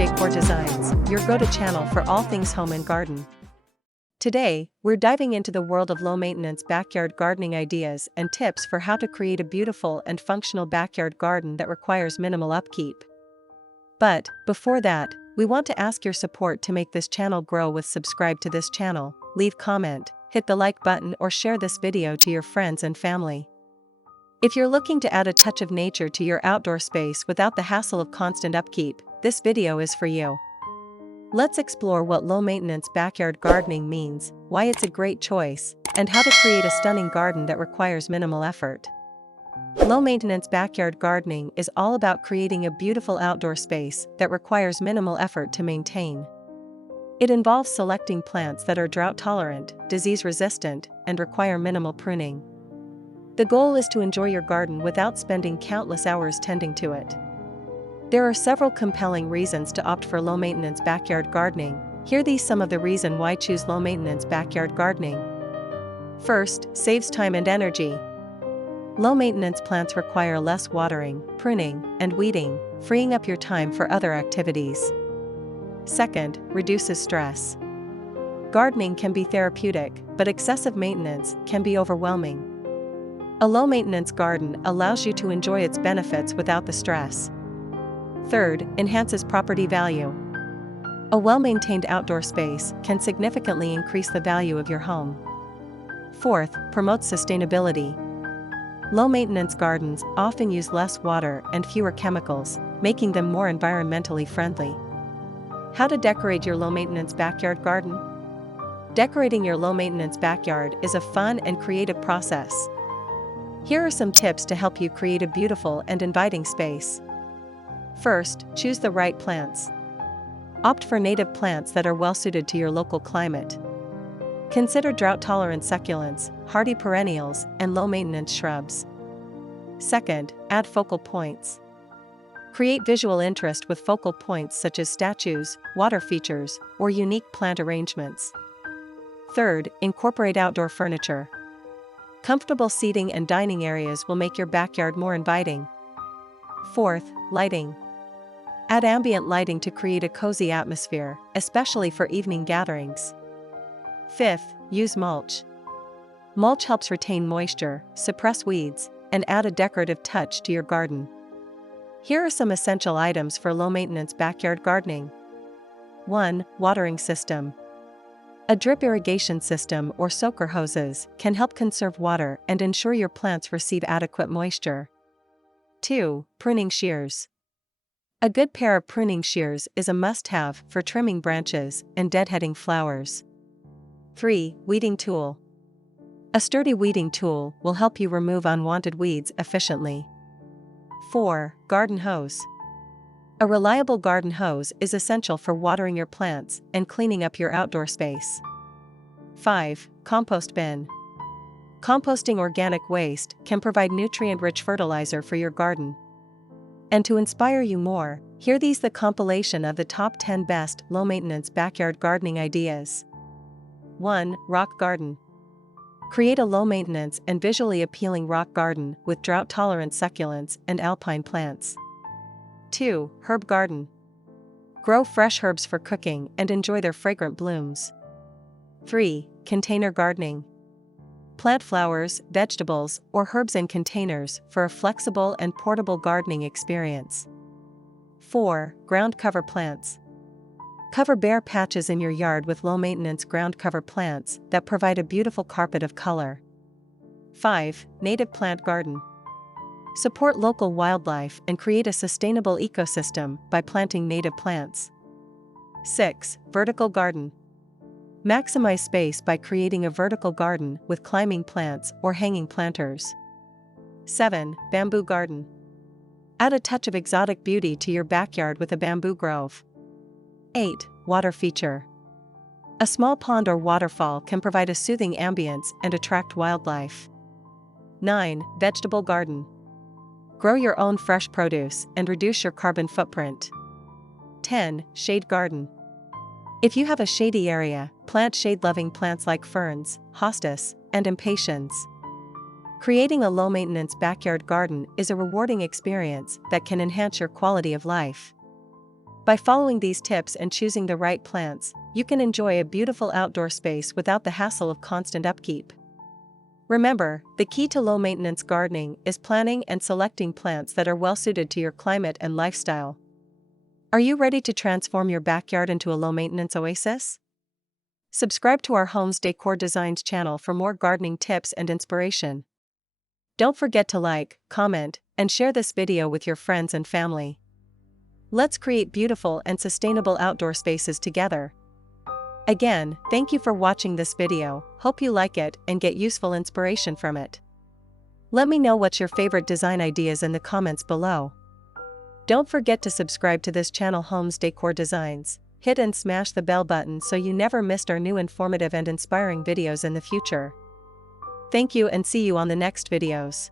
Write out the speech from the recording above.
Decor Designs, your go-to channel for all things home and garden. Today, we're diving into the world of low-maintenance backyard gardening ideas and tips for how to create a beautiful and functional backyard garden that requires minimal upkeep. But, before that, we want to ask your support to make this channel grow. Subscribe to this channel, leave comment, hit the like button or share this video to your friends and family. If you're looking to add a touch of nature to your outdoor space without the hassle of constant upkeep, this video is for you. Let's explore what low-maintenance backyard gardening means, why it's a great choice, and how to create a stunning garden that requires minimal effort. Low-maintenance backyard gardening is all about creating a beautiful outdoor space that requires minimal effort to maintain. It involves selecting plants that are drought-tolerant, disease-resistant, and require minimal pruning. The goal is to enjoy your garden without spending countless hours tending to it. There are several compelling reasons to opt for low-maintenance backyard gardening. Here are some of the reasons why choose low-maintenance backyard gardening. First, saves time and energy. Low-maintenance plants require less watering, pruning, and weeding, freeing up your time for other activities. Second, reduces stress. Gardening can be therapeutic, but excessive maintenance can be overwhelming. A low-maintenance garden allows you to enjoy its benefits without the stress. Third, enhances property value. A well-maintained outdoor space can significantly increase the value of your home. Fourth, promotes sustainability. Low-maintenance gardens often use less water and fewer chemicals, making them more environmentally friendly. How to decorate your low-maintenance backyard garden? Decorating your low-maintenance backyard is a fun and creative process. Here are some tips to help you create a beautiful and inviting space. First, choose the right plants. Opt for native plants that are well-suited to your local climate. Consider drought-tolerant succulents, hardy perennials, and low-maintenance shrubs. Second, add focal points. Create visual interest with focal points such as statues, water features, or unique plant arrangements. Third, incorporate outdoor furniture. Comfortable seating and dining areas will make your backyard more inviting. Fourth, lighting. Add ambient lighting to create a cozy atmosphere, especially for evening gatherings. Fifth, use mulch. Mulch helps retain moisture, suppress weeds, and add a decorative touch to your garden. Here are some essential items for low-maintenance backyard gardening. 1. Watering system. A drip irrigation system or soaker hoses can help conserve water and ensure your plants receive adequate moisture. 2. Pruning shears. A good pair of pruning shears is a must-have for trimming branches and deadheading flowers. 3. Weeding tool. A sturdy weeding tool will help you remove unwanted weeds efficiently. 4. Garden hose. A reliable garden hose is essential for watering your plants and cleaning up your outdoor space. 5. Compost bin. Composting organic waste can provide nutrient-rich fertilizer for your garden. And to inspire you more, here these the compilation of the top 10 best low-maintenance backyard gardening ideas. 1. Rock garden. Create a low-maintenance and visually appealing rock garden with drought-tolerant succulents and alpine plants. 2. Herb garden. Grow fresh herbs for cooking and enjoy their fragrant blooms. 3. Container gardening. Plant flowers, vegetables, or herbs in containers for a flexible and portable gardening experience. 4. Ground cover plants. Cover bare patches in your yard with low-maintenance ground cover plants that provide a beautiful carpet of color. 5. Native plant garden. Support local wildlife and create a sustainable ecosystem by planting native plants. 6. Vertical garden. Maximize space by creating a vertical garden with climbing plants or hanging planters. 7. Bamboo garden. Add a touch of exotic beauty to your backyard with a bamboo grove. 8. Water feature. A small pond or waterfall can provide a soothing ambience and attract wildlife. 9. Vegetable garden. Grow your own fresh produce and reduce your carbon footprint. 10. Shade garden. If you have a shady area, plant shade-loving plants like ferns, hostas, and impatiens. Creating a low-maintenance backyard garden is a rewarding experience that can enhance your quality of life. By following these tips and choosing the right plants, you can enjoy a beautiful outdoor space without the hassle of constant upkeep. Remember, the key to low-maintenance gardening is planning and selecting plants that are well-suited to your climate and lifestyle. Are you ready to transform your backyard into a low-maintenance oasis? Subscribe to our Homes Decor Designs channel for more gardening tips and inspiration. Don't forget to like, comment, and share this video with your friends and family. Let's create beautiful and sustainable outdoor spaces together. Again, thank you for watching this video, hope you like it and get useful inspiration from it. Let me know what's your favorite design ideas in the comments below. Don't forget to subscribe to this channel Homes Decor Designs, hit and smash the bell button so you never missed our new informative and inspiring videos in the future. Thank you and see you on the next videos.